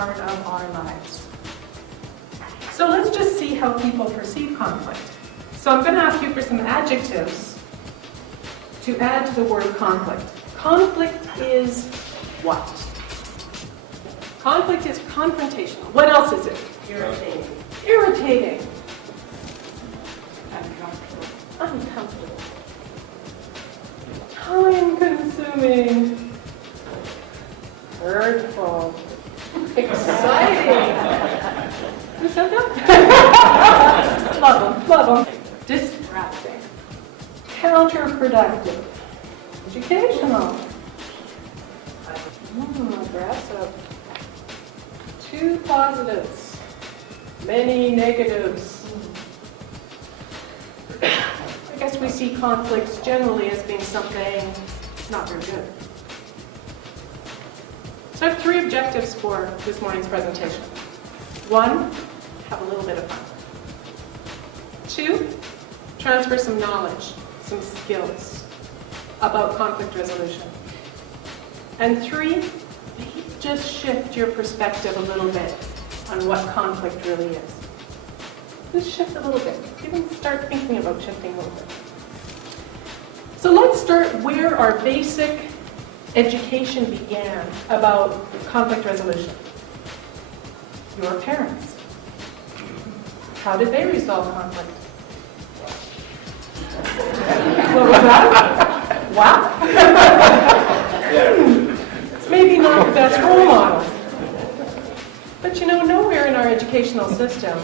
part of our lives. So let's just see how people perceive conflict. So I'm going to ask you for some adjectives to add to the word conflict. Conflict is what? Conflict is confrontational. What else is it? Irritating. Irritating. Uncomfortable. Uncomfortable. Time-consuming. Hurtful. Exciting. Who said that? Love them. Distracting. Counterproductive. Educational. Aggressive. Two positives. Many negatives. I guess we see conflicts generally as being something not very good. So I have 3 objectives for this morning's presentation. 1, have a little bit of fun. 2, transfer some knowledge, some skills about conflict resolution. And 3, maybe just shift your perspective a little bit on what conflict really is. Just shift a little bit. Even start thinking about shifting a little bit. So let's start where our basic education began about conflict resolution. Your parents. How did they resolve conflict? What was that? Wow. Maybe not the best role models. But you know, nowhere in our educational system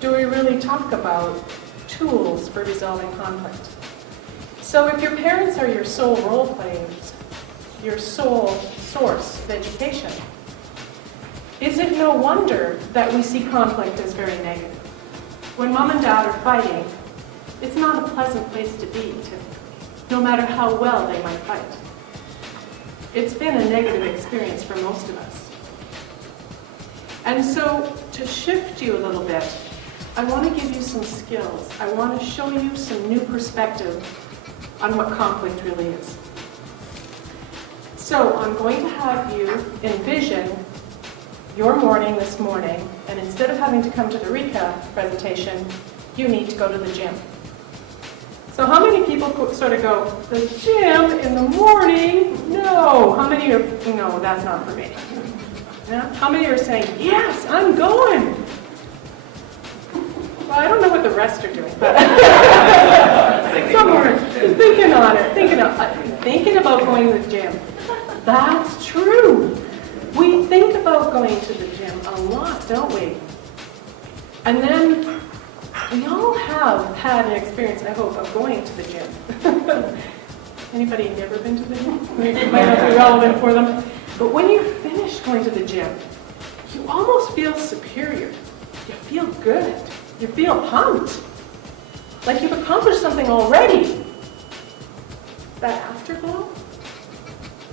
do we really talk about tools for resolving conflict. So if your parents are your sole role players, your sole source of education, is it no wonder that we see conflict as very negative? When mom and dad are fighting, it's not a pleasant place to be, no matter how well they might fight. It's been a negative experience for most of us. And so, to shift you a little bit, I want to give you some skills. I want to show you some new perspective on what conflict really is. So, I'm going to have you envision your morning this morning, and instead of having to come to the RECA presentation, you need to go to the gym. So how many people sort of go, the gym in the morning? No. How many are, no, that's not for me. Yeah? How many are saying, yes, I'm going? Well, I don't know what the rest are doing, but some are thinking on it, thinking about going to the gym. That's true. We think about going to the gym a lot, don't we? And then we all have had an experience, I hope, of going to the gym. Anybody never been to the gym? It might not be relevant for them. But when you finish going to the gym, you almost feel superior. You feel good. You feel pumped. Like you've accomplished something already. That afterglow?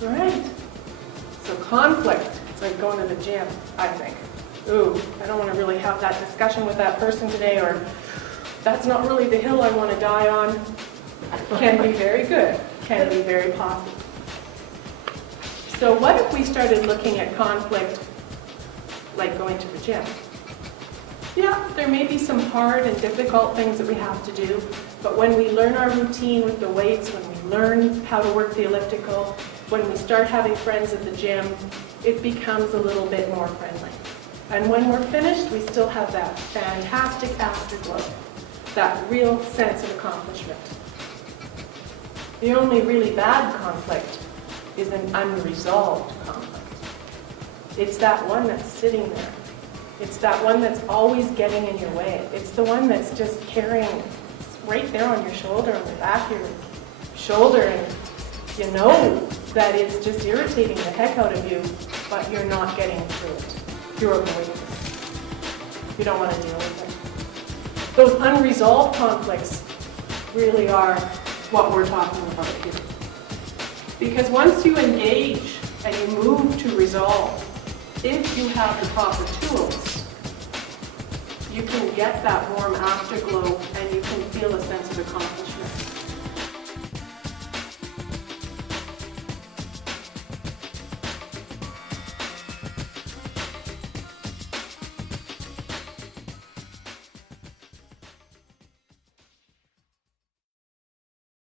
Right. So conflict, it's like going to the gym, I think. Ooh, I don't want to really have that discussion with that person today, or that's not really the hill I want to die on. Can be very good, can be very positive. So what if we started looking at conflict like going to the gym? Yeah, there may be some hard and difficult things that we have to do, but when we learn our routine with the weights, when we learn how to work the elliptical, when we start having friends at the gym, it becomes a little bit more friendly. And when we're finished, we still have that fantastic afterglow, that real sense of accomplishment. The only really bad conflict is an unresolved conflict. It's that one that's sitting there. It's that one that's always getting in your way. It's the one that's just carrying, it's right there on your shoulder, on the back of your shoulder, and you know that it's just irritating the heck out of you, but you're not getting through it. You're avoiding it. You don't want to deal with it. Those unresolved conflicts really are what we're talking about here. Because once you engage and you move to resolve, if you have the proper tools, you can get that warm afterglow